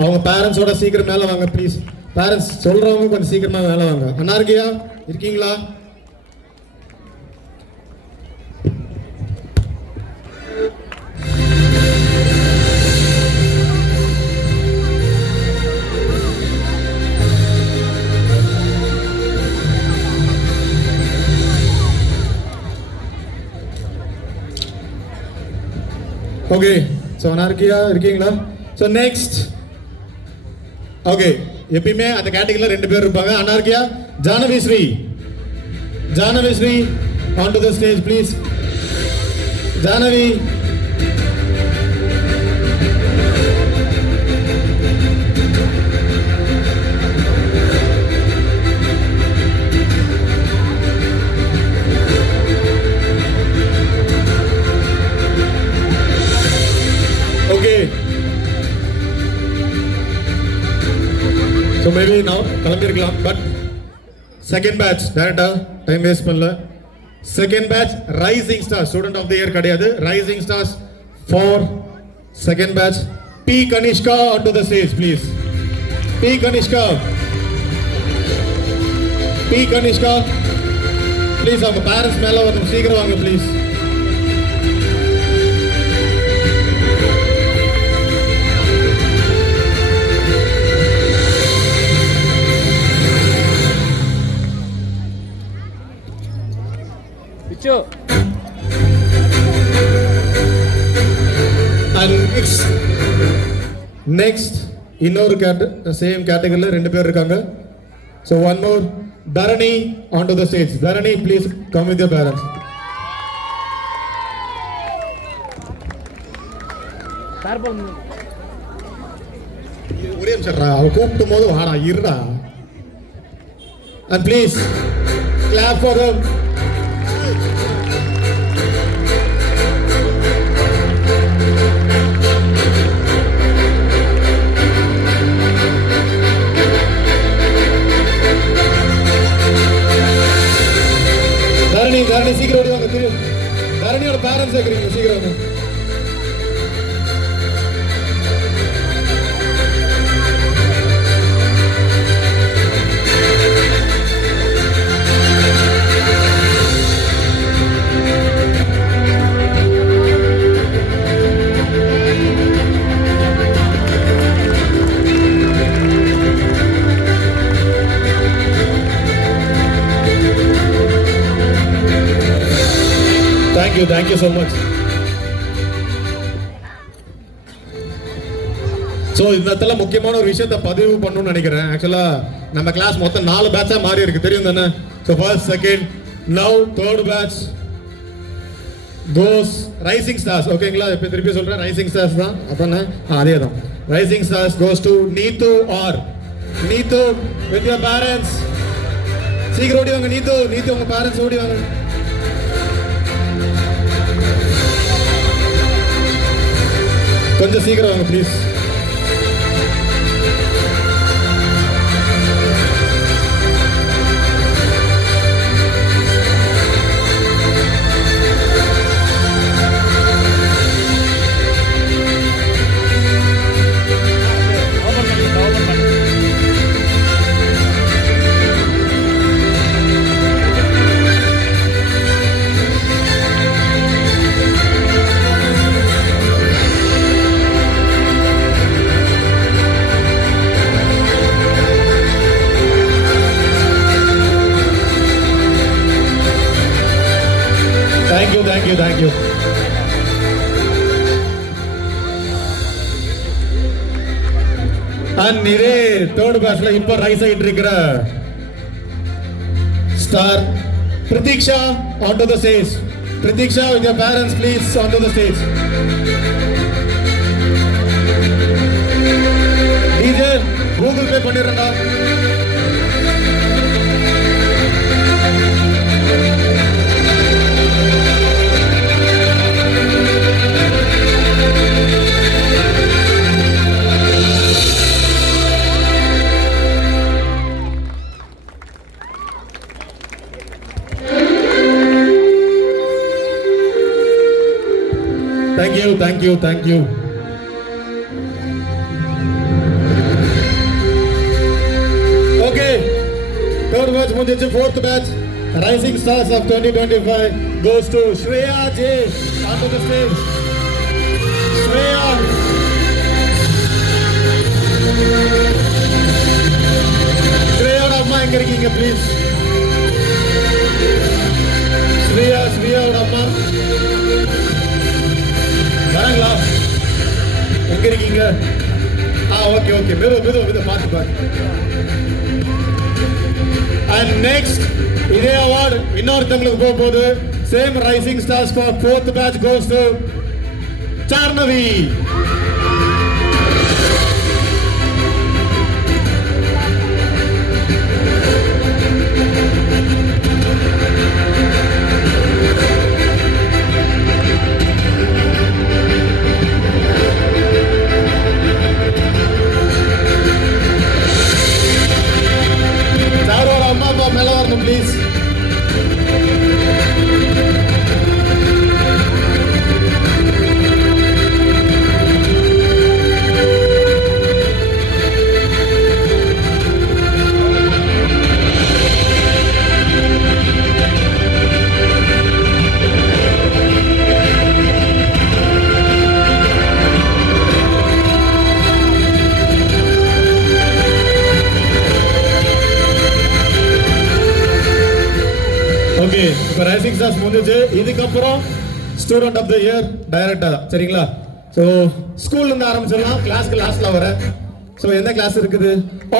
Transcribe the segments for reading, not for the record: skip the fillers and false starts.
அவங்க பேரண்ட்ஸோட சீக்கிரம் மேலே வாங்க ப்ளீஸ். பேரண்ட்ஸ் சொல்கிறவங்க கொஞ்சம் சீக்கிரமாக மேலே வாங்க. அன்னார்கியா இருக்கீங்களா? ஓகே, ஸோ அனார்கியா இருக்கீங்களா? ஸோ நெக்ஸ்ட், ஓகே, எப்பயுமே அந்த கேட்டகரியில் 2 பேர் இருப்பாங்க. Anarkiya, Jahnavi Sri. Jahnavi Sri on to the stage please. Jahnavi. So maybe now கிளம்பிருக்கலாம். பட் செகண்ட் பேட்ச் டேரக்டா டைம் வேஸ்ட் பண்ணல. Second batch rising star student of the year கிடையாது. Rising stars for second batch. B Kanishka on to the stage please. B Kanishka. B Kanishka please அவங்க parents மேல வரணும். சீக்கிரம் வாங்க please. Next இன்னொரு சேம் கேட்டகரியில் 2 பேர் இருக்காங்க. So one more, Dharani on to the stage. Dharani please come with your parents. ஒரே நிமிஷம்டா, அவ கூப்பிடும் போது வாடா இருடா. And please clap for them. Dharani சீக்கிரம் ஓடி வாங்க. தரணியோட பேரண்ட்ஸ் கேக்குறீங்க, சீக்கிரம் வாங்க. Thank you so much. So இந்த முக்கியமான ஒரு விஷயத்தை பதிவு பண்ணணும்னு நினைக்கிறேன். ஆக்சுவலா நம்ம கிளாஸ் மொத்தம் 4 பேட்சா மாறி இருக்கு, தெரியும் தானே? So first, second, now third batch goes rising stars. ஓகேங்களா? இப்போ திருப்பி சொல்றேன், ரைசிங் ஸ்டார்ஸ் தான். அதானே? அதே தான். Rising stars goes to Neethu or Neethu with your parents. சீக்கிரம் ஓடி வாங்க. நீத்து உங்க பேரண்ட்ஸ் ஓடி வாங்க. கொஞ்சம் சீக்கிரம் வாங்க ப்ளீஸ். Thank you. And நிரே தேர்ட் பேட்ச்ல இப்போ ரைஸ் ஆயிட்டு இருக்கிற star Pratiksha on to the stage. Pratiksha with your parents please on to the stage. DJ Google Pay பண்ணிரண்டா. Thank you. முடிஞ்சிச்சு. Fourth batch Rising Stars of 2025 goes to Shreya J. Onto the stage. Shreya. Shreya அம்மா எங்க இருக்கீங்க ப்ளீஸ்? ஸ்ரீயா அம்மா வரங்களா? எங்க இருக்கீங்க? Okay மெது பார்த்து. அண்ட் நெக்ஸ்ட் இதே அவார்டு இன்னொருத்தங்களுக்கு போக போகுது. Same rising stars for 4th batch goes to Sharnavi. மேல வரணும் ப்ளீஸ். ஓகே, இப்போ ரைசிங் ஸ்டார்ஸ் முடிஞ்சிச்சு. இதுக்கப்புறம் ஸ்டூடெண்ட் ஆஃப் த இயர் டைரக்டா தான், சரிங்களா? ஸோ ஸ்கூல்ல இருந்து ஆரம்பிச்சிடலாம். கிளாஸ்க்கு லாஸ்ட்ல வர. ஸோ என்ன கிளாஸ் இருக்குது?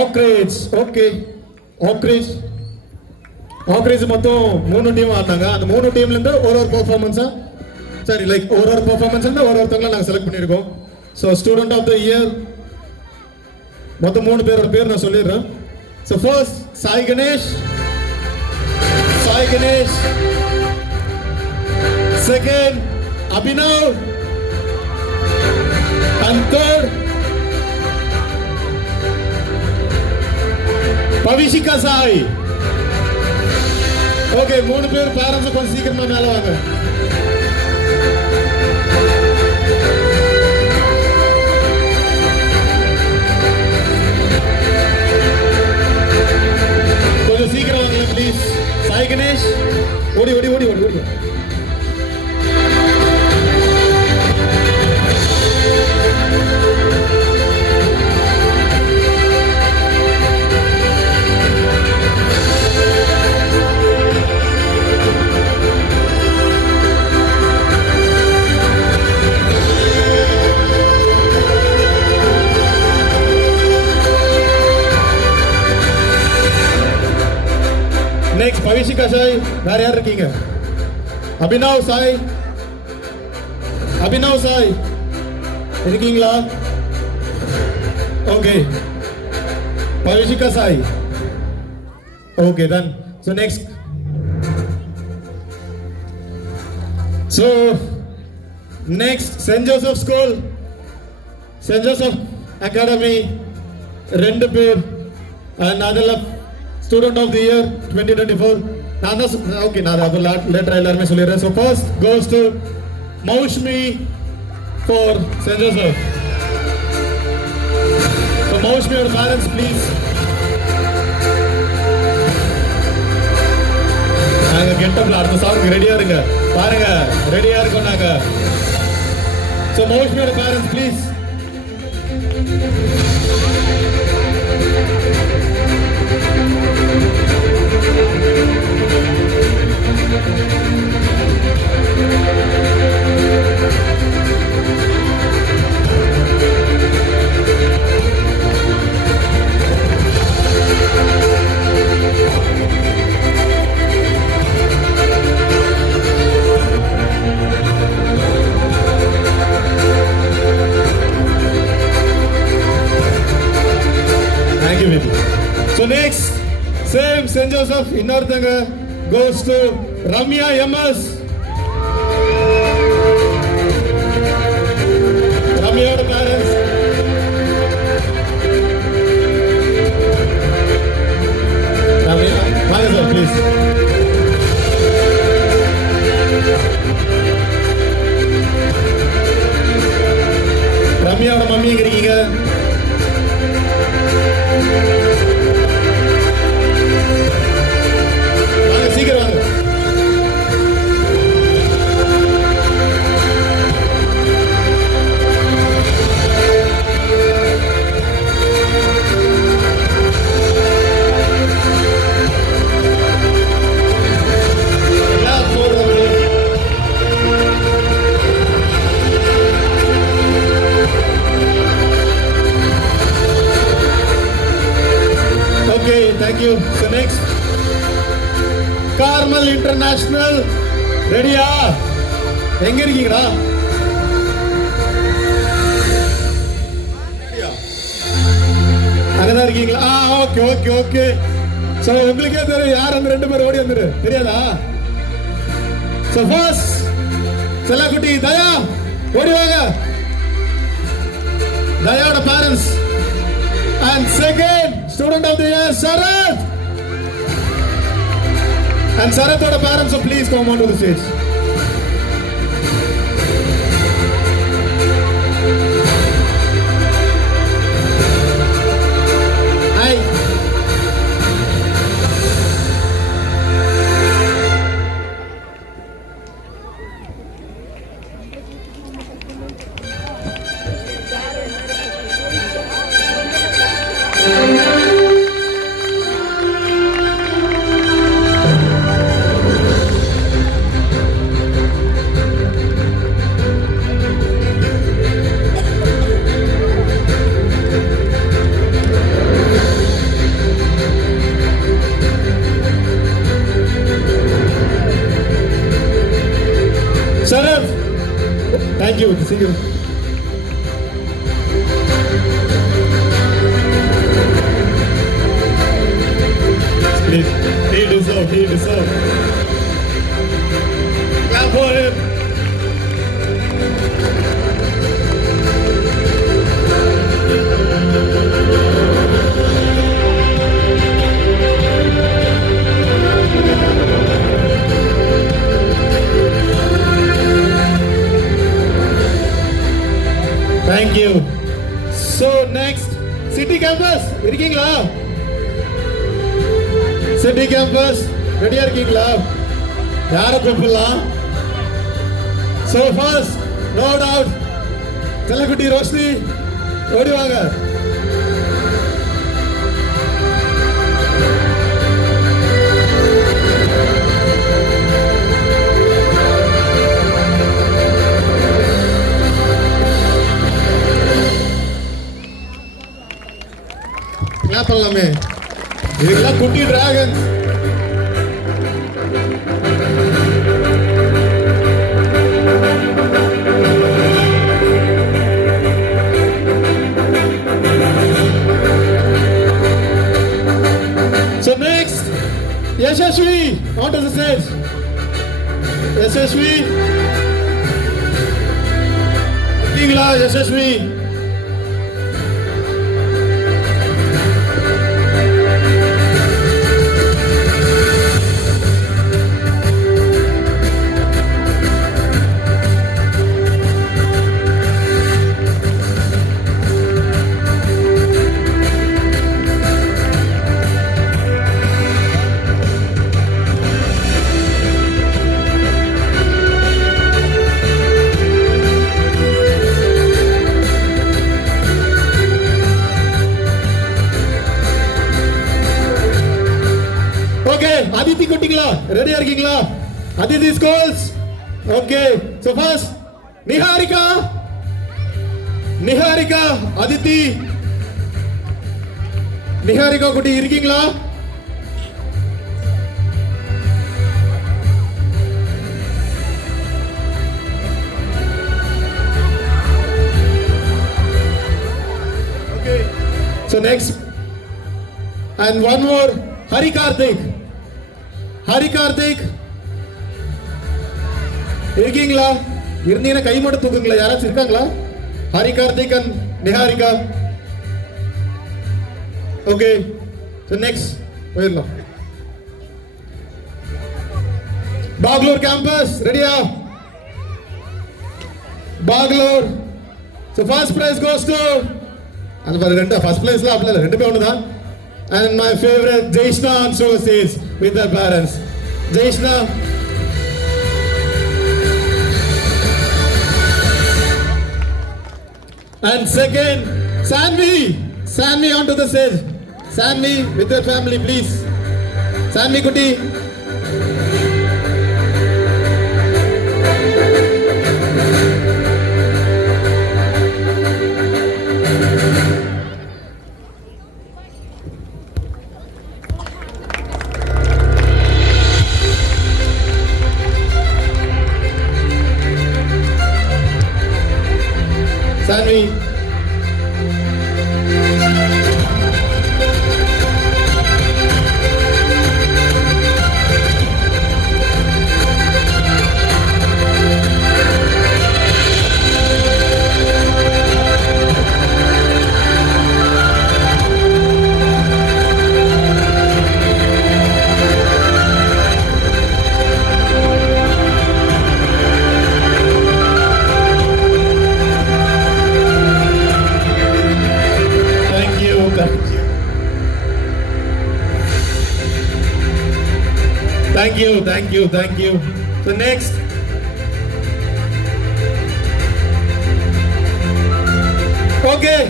ஆக்ரேஜ். ஓகே, ஆக்ரேஜ் மொத்தம் 3 டீம் ஆடினாங்க. அந்த 3 டீம்ல இருந்து ஒரு பெர்ஃபார்மன்ஸா, சரி லைக் ஒரு பெர்ஃபார்மன்ஸ் இருந்தால் ஒருத்தவங்கள நாங்கள் செலக்ட் பண்ணியிருக்கோம். So student of the year மொத்தம் 3 பேரோட பேர் நான் சொல்லிடுறேன். So first Sai Ganesh. Second, Abhinav. And third, Pavishika Sai. Okay, 3 பேர் பேரண்ட்ஸ் கொஞ்சம் சீக்கிரமா மேல வாங்க. கொஞ்சம் சீக்கிரம் வாங்க ப்ளீஸ். சாய் கணேஷ் ஓடி. நெக்ஸ்ட் பவிஷிகா சாய். வேற யார் இருக்கீங்க? அபினவ் சாய் இருக்கீங்களா? Okay, Bhavishika Sai. Okay then. So next. So next St. Joseph School, St. Joseph Academy 2 பேர். And அதில் Student of the Year 2024. Okay, நான் அது லேட்டர் எல்லாருமே சொல்லிடுறேன். So first goes to Maushmi for St. Joseph. So Maushmi, your parents please. நாங்க கெட்டப்ல அடுத்த சாங் ரெடியா இருங்க. பாருங்க ரெடியா இருக்கோம் நாங்க. So Maushmi, your parents please. So next, same St. Joseph இன்னொருத்தங்க goes to Ramya MS. Ramya's parents. Ramya, manager please. ரம்யாவோட மம்மி எங்க இருக்கீங்க? you. So next, Carmel International. ரெடியா? எங்க இருக்கீங்களா? அங்கதான் இருக்கீங்களா? Okay okay okay. சோ உங்களுக்கே தெரியும் யார் அந்த ரெண்டு பேரும் ஓடி வந்துரு தெரியாதா? சோ ஃபர்ஸ்ட் செல்லக்குட்டி தயா ஓடி வாங்க. தயாவோட parents. And second student of the year Sarath. And Sarathoda parents, so please come on to the stage. Hi. Sharath, thank you. See you. Please, he deserve. Clap for him. Thank you. So next, City Campus, இருக்கீங்களா? City Campus, ரெடியா இருக்கீங்களா? யாரை கூப்பிடலாம்? So first, no doubt, செல்லக்குட்டி ரோஷினி, ஓடி வாங்க. என்ன பண்ணலாமே? இதெல்லாம் குட்டி dragons. So next, Yashashvi, onto the stage. Yashashvi, இருக்கீங்களா Yashashvi? அதித்தி குட்டிங்களா ரெடியா இருக்கீங்களா? Aditi schools. Okay, so first Niharika அதித்தி நிஹாரிகா குட்டி இருக்கீங்களா? Okay, so next and one more, Hari Karthik இருக்கீங்களா? இருந்தீங்கன்னா கை மட்டும் தூக்குங்களா? யாராச்சும் இருக்காங்களா? Hari Karthik and Niharika. Okay, so next போயிடலாம். பாக்லூர் கேம்பஸ் ரெடியா? Bagalur. So first prize goes to அந்த பாரு ரெண்டு ஃபர்ஸ்ட் பிளேஸ்ல அப்பல ரெண்டு பேர் ஒண்ணுதான். And my favorite Jaishna and Sosis with their parents. Jaishna. And second, Sanvi onto the stage. Sanvi with their family, please. Sanvi Kuti. thank you. So next. Okay.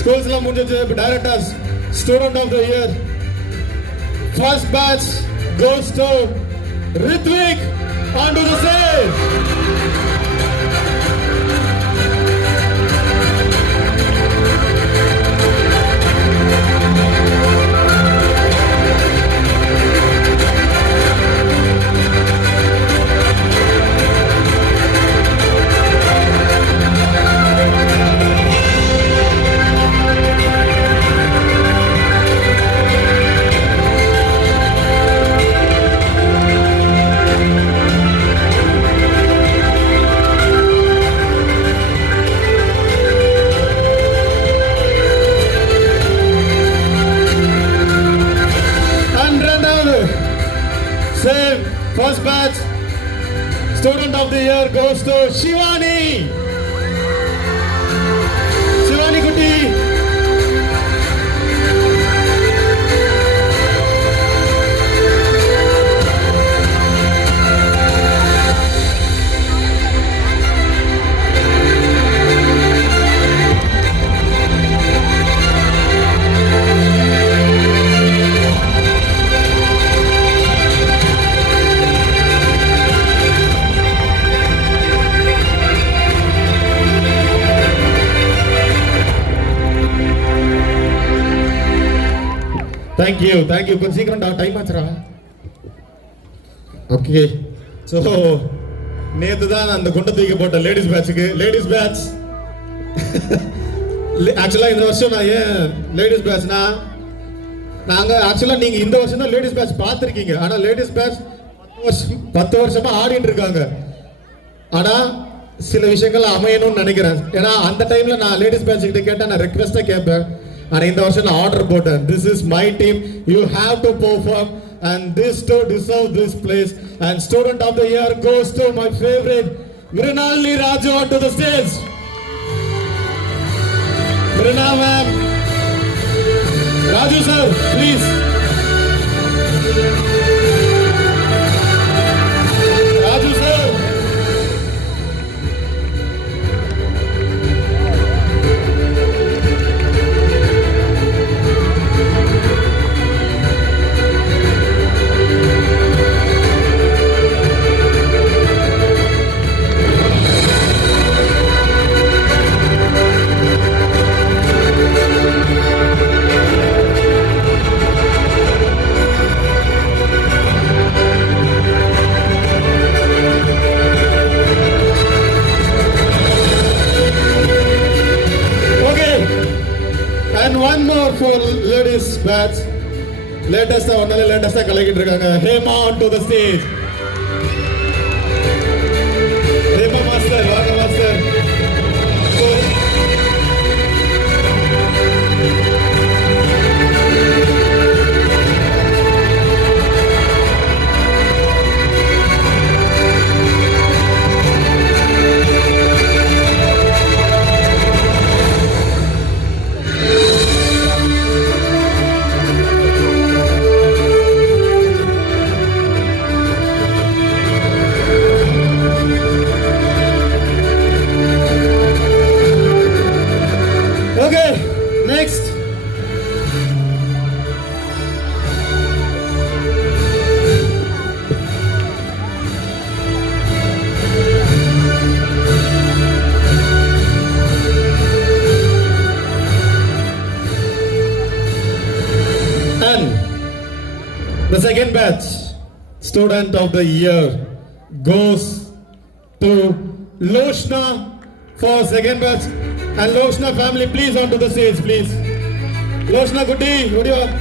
Schools la munjuje directors, student of the year. First batch goes to Ritvik onto the stage. Same, first batch, student of the year goes to Shivani. Shivani Kutti. Thank you. கொஞ்சம் சீக்கிரம் டைம் ஆச்சுரா. Okay. So நேத்து தான் அந்த கொண்ட தூக்கி போட்ட ladies batch. ஆக்சுவலா இந்த வருஷம் நான் ஏன் லேடிஸ் பேட்ச்னா நாங்க ஆக்சுவலா நீங்க இந்த வருஷம் தான் லேடிஸ் பேட்ச் பார்த்திருக்கீங்க. ஆனா லேடிஸ் பேட்ச் 10 வருஷமா ஆடிட்டு இருக்காங்க. ஆனா சில விஷயங்கள் அமையணும்னு நினைக்கிறேன். ஏன்னா அந்த டைம்ல நான் லேடிஸ் பேட்ச் கிட்ட கேட்டா நான் ரெக்வெஸ்டா கேட்பேன். And in the version order button, this is my team, you have to perform and this to deserve this place, and student of the year goes to my favorite Mrinalini Raju onto the stage. Mrina ma'am, Raju sir, please. Raju sir. And one more for ladies batch. Latest கலக்கிட்டு இருக்காங்க. Hema onto the stage. Hema master, வாங்க master. The second batch, student of the year, goes to Loshna for second batch. And Loshna family, please onto the stage, please. Loshna Kutti, what do you want?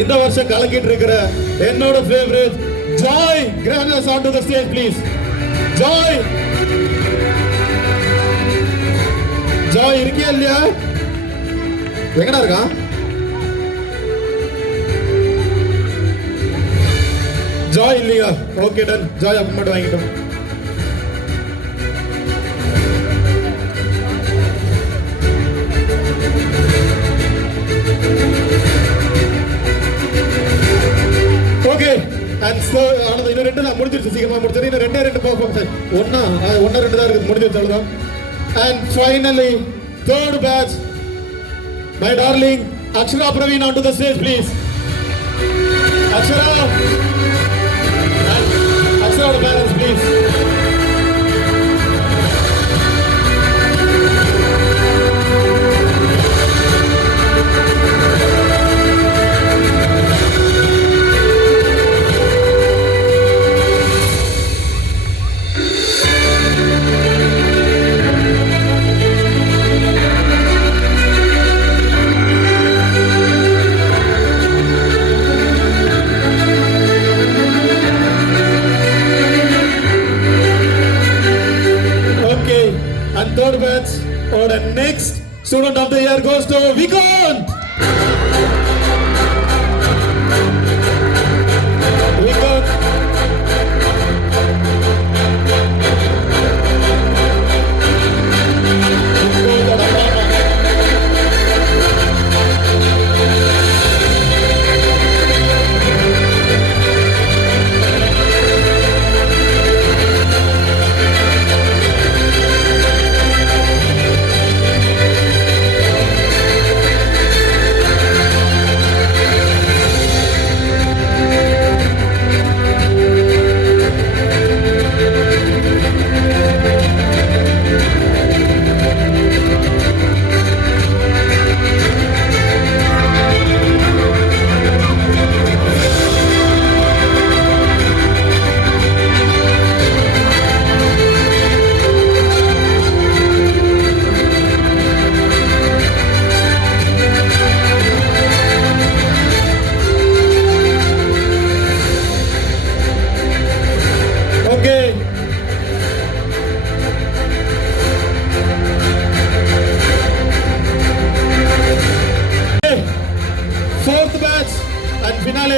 இந்த வருஷம் கலக்கிட்டு இருக்கிற என்னோட favourite Joy Grandes on to the stage please. Joy Joy இருக்கியா இல்லையா? எங்கடா இருக்கா? ஜாய் இல்லையா? Okay done. ஜாய் அப்ப மட்டும் வாங்கிட்டோம். ஓகே அண்ட் சோ ஆனது இன்னும் ரெண்டு தான் முடிஞ்சிருச்சு. சீக்கிரமா முடிச்சது. இன்னும் ரெண்டு பெர்ஃபார்மன்ஸ் ஒன்னா ரெண்டு தான் இருக்கு. முடிஞ்சிருச்சு அவ்வளவுதான். And finally third batch my darling Akshara Praveen onto the stage please. Akshara the parents please. And third batch or the next student of the year goes to Vikant. Vikant.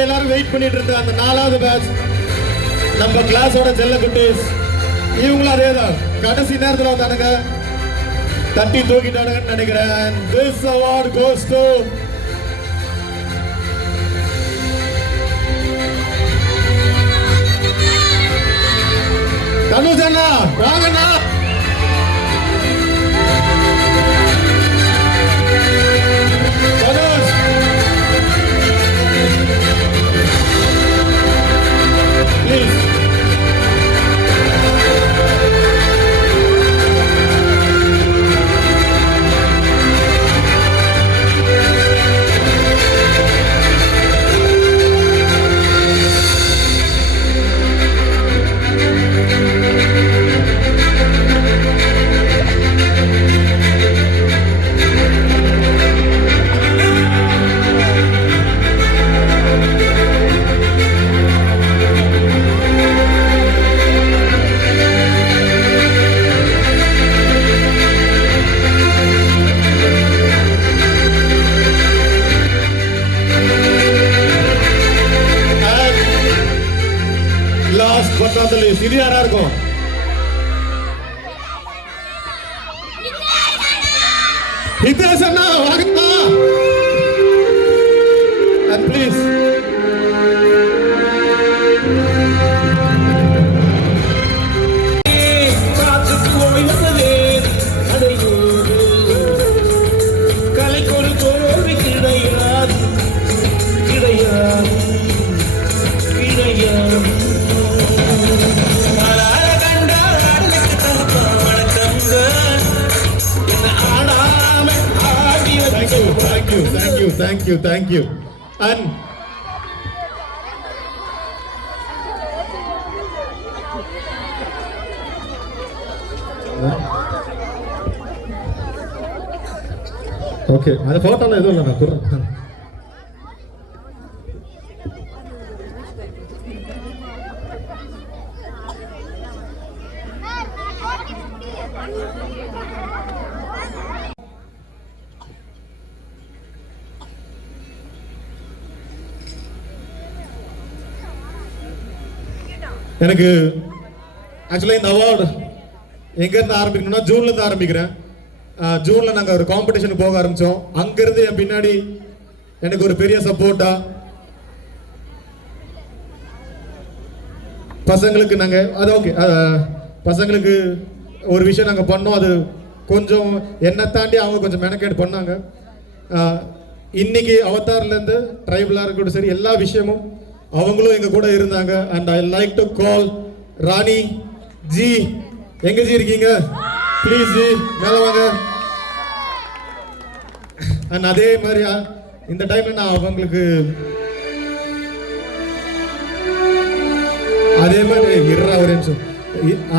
எல்லாரும் வெயிட் பண்ணிட்டு இருந்த அந்த 4வது பேட்ச் நம்ம கிளாஸோட செல்ல குட்டீஸ் இவங்களும் அதேதான் கடைசி நேரத்தில் வந்தானுங்க தட்டி தூக்கிட்டானுங்கன்னு நினைக்கிறேன். This award goes to தனுஜண்ணா. வாங்கண்ணா. Please. இது யாரா இருக்கும்? ஹிதேஷ் அண்ணா வாங்கண்ணா. And please thank you and okay அந்த போட்டோல எதுவும் இல்ல நான் குறேன். எனக்கு ஆக்சுவலாக இந்த அவார்டு எங்கேருந்து ஆரம்பிக்கணும்னா ஜூன்லேருந்து ஆரம்பிக்கிறேன். ஜூனில் நாங்கள் ஒரு காம்படிஷனுக்கு போக ஆரம்பித்தோம். அங்கேருந்து என் பின்னாடி எனக்கு ஒரு பெரிய சப்போர்ட்டாக பசங்களுக்கு நாங்கள் அது ஓகே பசங்களுக்கு ஒரு விஷயம் நாங்கள் பண்ணோம். அது கொஞ்சம் என்னை தாண்டி அவங்க கொஞ்சம் மெனக்கேடு பண்ணாங்க. இன்னைக்கு அவதார்லேருந்து ட்ரைபிளாக இருக்கட்டும் சரி எல்லா விஷயமும் அவங்களும் எங்கள் கூட இருந்தாங்க. And I like to call ராணி ஜி. எங்க ஜி இருக்கீங்க? ப்ளீஸ் ஜி மேலே வாங்க. அண்ட் அதே மாதிரி இந்த டைம்ல நான் அவங்களுக்கு அதே மாதிரி ஒரு நிமிஷம்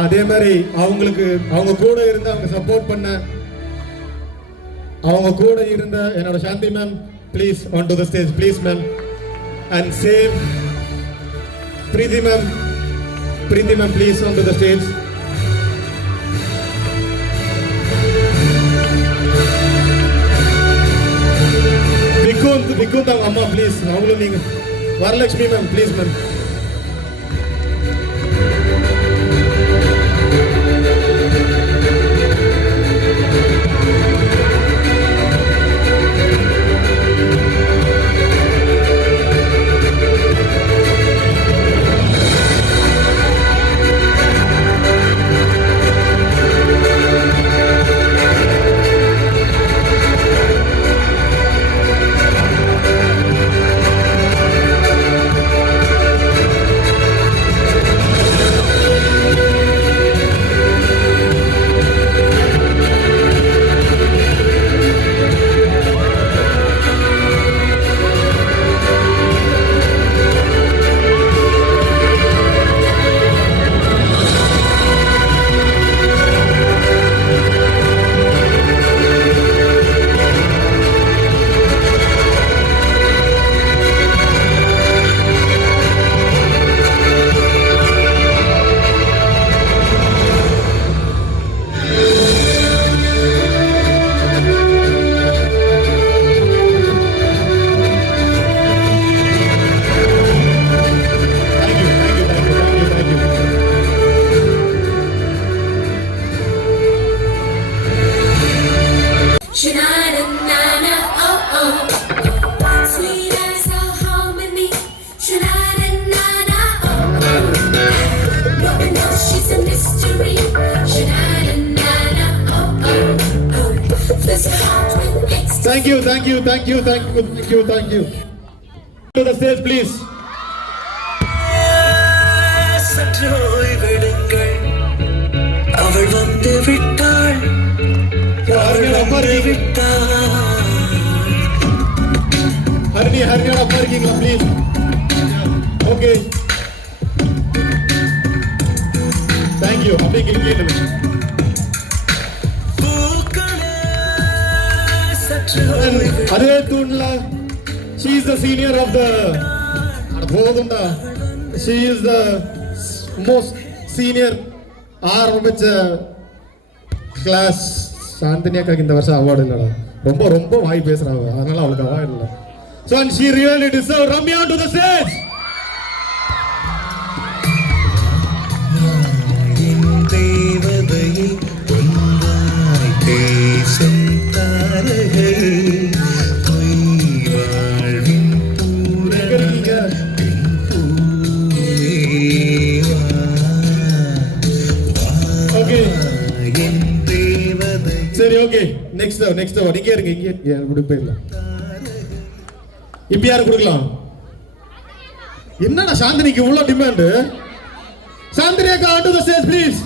அதே மாதிரி அவங்களுக்கு அவங்க கூட இருந்து அவங்க சப்போர்ட் பண்ண அவங்க கூட இருந்த என்னோட Shanthi ma'am please on to the stage please ma'am. And same Preethi ma'am please on to the stage. Vikunth அவங்க அம்மா ப்ளீஸ் அவங்களும் நீங்க. Varalakshmi ma'am please ma'am. Thank you. To the stage, please. அவள் வந்து விட்டாள். ஹரிணியோட அப்பா இருக்கீங்களா ப்ளீஸ்? Okay thank you. அப்படியே கேட்டு அதே தூண்ல she is the senior of the போதும்டா she is the most senior ஆரம்பிச்ச கிளாஸ். சாந்தினியாக்காக்கு இந்த வருஷம் அவார்டு இல்லடா. ரொம்ப ரொம்ப வாய் பேசுறாங்க அதனால அவளுக்கு அவார்டு இல்லை. So and she really deserves. Ramya to the stage. தேவதையை பொன்னாய் பேசும் சரி ஓகே நெக்ஸ்ட் இங்கே இருங்க. இங்கே போயிடலாம். இப்ப யாரு கொடுக்கலாம்? என்னடா சாந்தினிக்கு இவ்வளவு டிமாண்ட்? சாந்தினியாக்கா on to the stage please.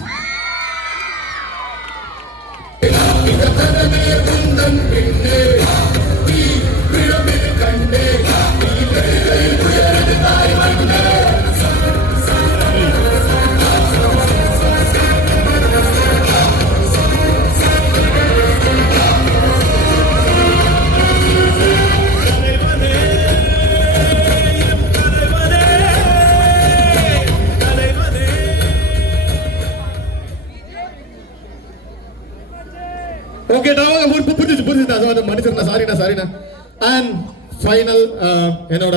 Okay, sorry. And final, என்னோட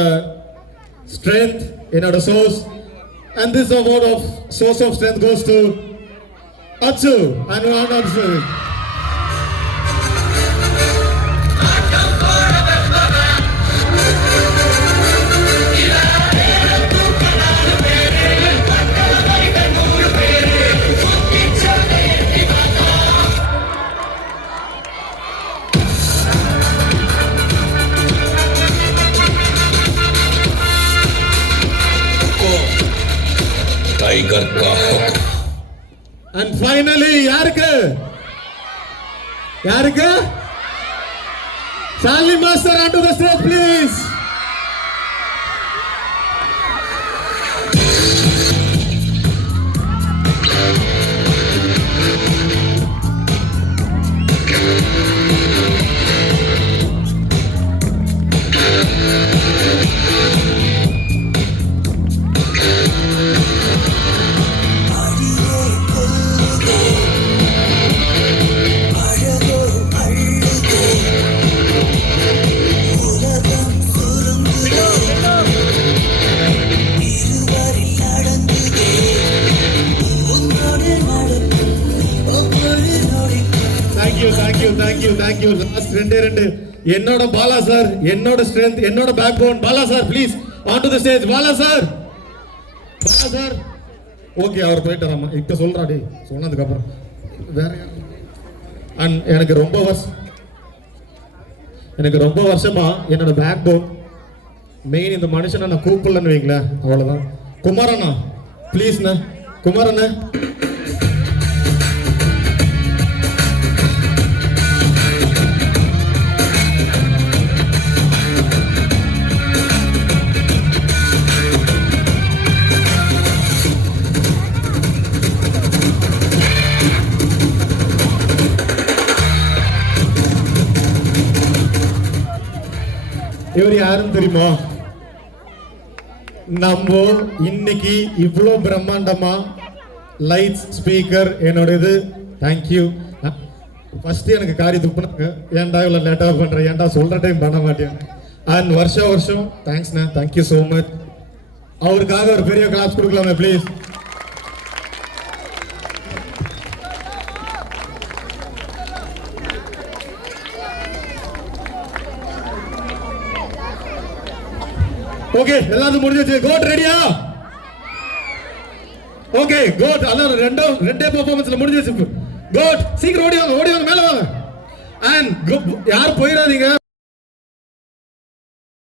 strength, என்னோட source, And this award of Source of Strength goes to Achu and Anand. Tiger का हक. And finally, யாருக்கு Sally Master onto the stage, please. Thank you. Last ரெண்டு என்னோட Bala sir, என்னோட strength, என்னோட backbone. Bala sir please on to the stage. Bala sir okay, அவர் போயிட்டாராமா. இப்ப சொல்றாடி, சொன்னதுக்கு அப்புறம் வேற அண்ட் எனக்கு ரொம்ப வருஷமா என்னோட பேக் போன் மெயின் இந்த மனுஷனை நான் கூப்பிடலன்னு வைங்களேன், அவ்வளவுதான். குமாரண்ணா ப்ளீஸ்ண்ணா, குமாரண்ணா. இவர் யாருன்னு தெரியுமா? நம்ம இன்னைக்கு இவ்வளோ பிரம்மாண்டமா லைட்ஸ் ஸ்பீக்கர் என்னோட இது. தேங்க்யூ. ஃபர்ஸ்ட் எனக்கு காரி துப்புனாங்க, ஏன்டா இவ்வளோ லேட்டாக பண்றேன், ஏன்டா சொல்ற டைம் பண்ண மாட்டேன். அண்ட் வருஷம் தேங்க்ஸ்ண்ணா, தேங்க்யூ ஸோ மச். அவருக்காக ஒரு பெரிய கிளாஸ் கொடுக்கலாமே ப்ளீஸ். ஓகே, எல்லாரும் முடிஞ்சிச்சு. கோட் ரெடியா? ஓகே கோட், அதான் ரெண்டே பெர்ஃபார்மன்ஸ்ல முடிஞ்சிச்சு. கோட் சீக்கிரம் ஓடி வாங்க மேல வாங்க. அண்ட் யார் போயிடாதீங்க.